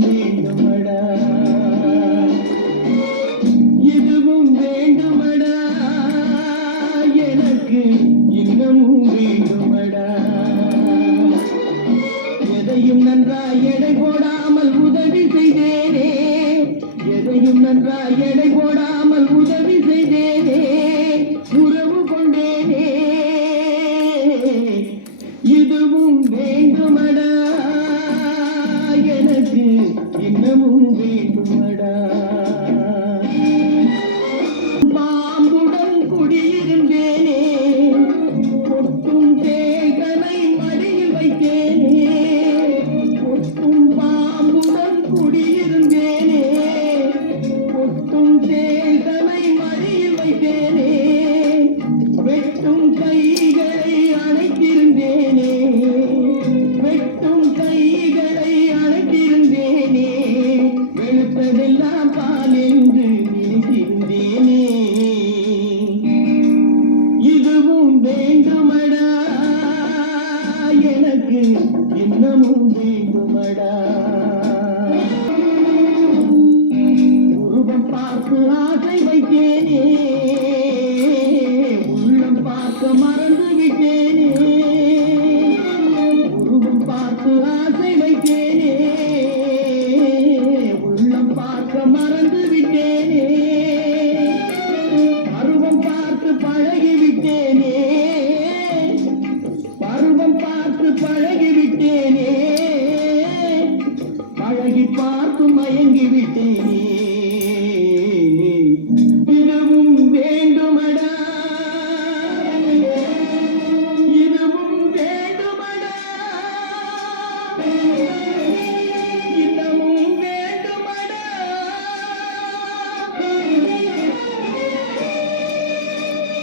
வேண்டுமடா. இதுவும் வேண்டுமடா. எனக்கு இன்னமும் வேண்டுமடா. எதையும் நன்றாய் எடை போடாமல் உதவி செய்தேனே. எதையும் நன்றாய் எடை போடாமல் உதவி செய்தேனே. உறவு கொண்டேனே. இதுவும் வேண்டுமடா. இன்னமும் வேண்டுமடா உருவம் பார்த்து ஆசை வைத்தேனே. உள்ளம் பார்க்க மறந்து பார்த்து மயங்கி விட்டேனே.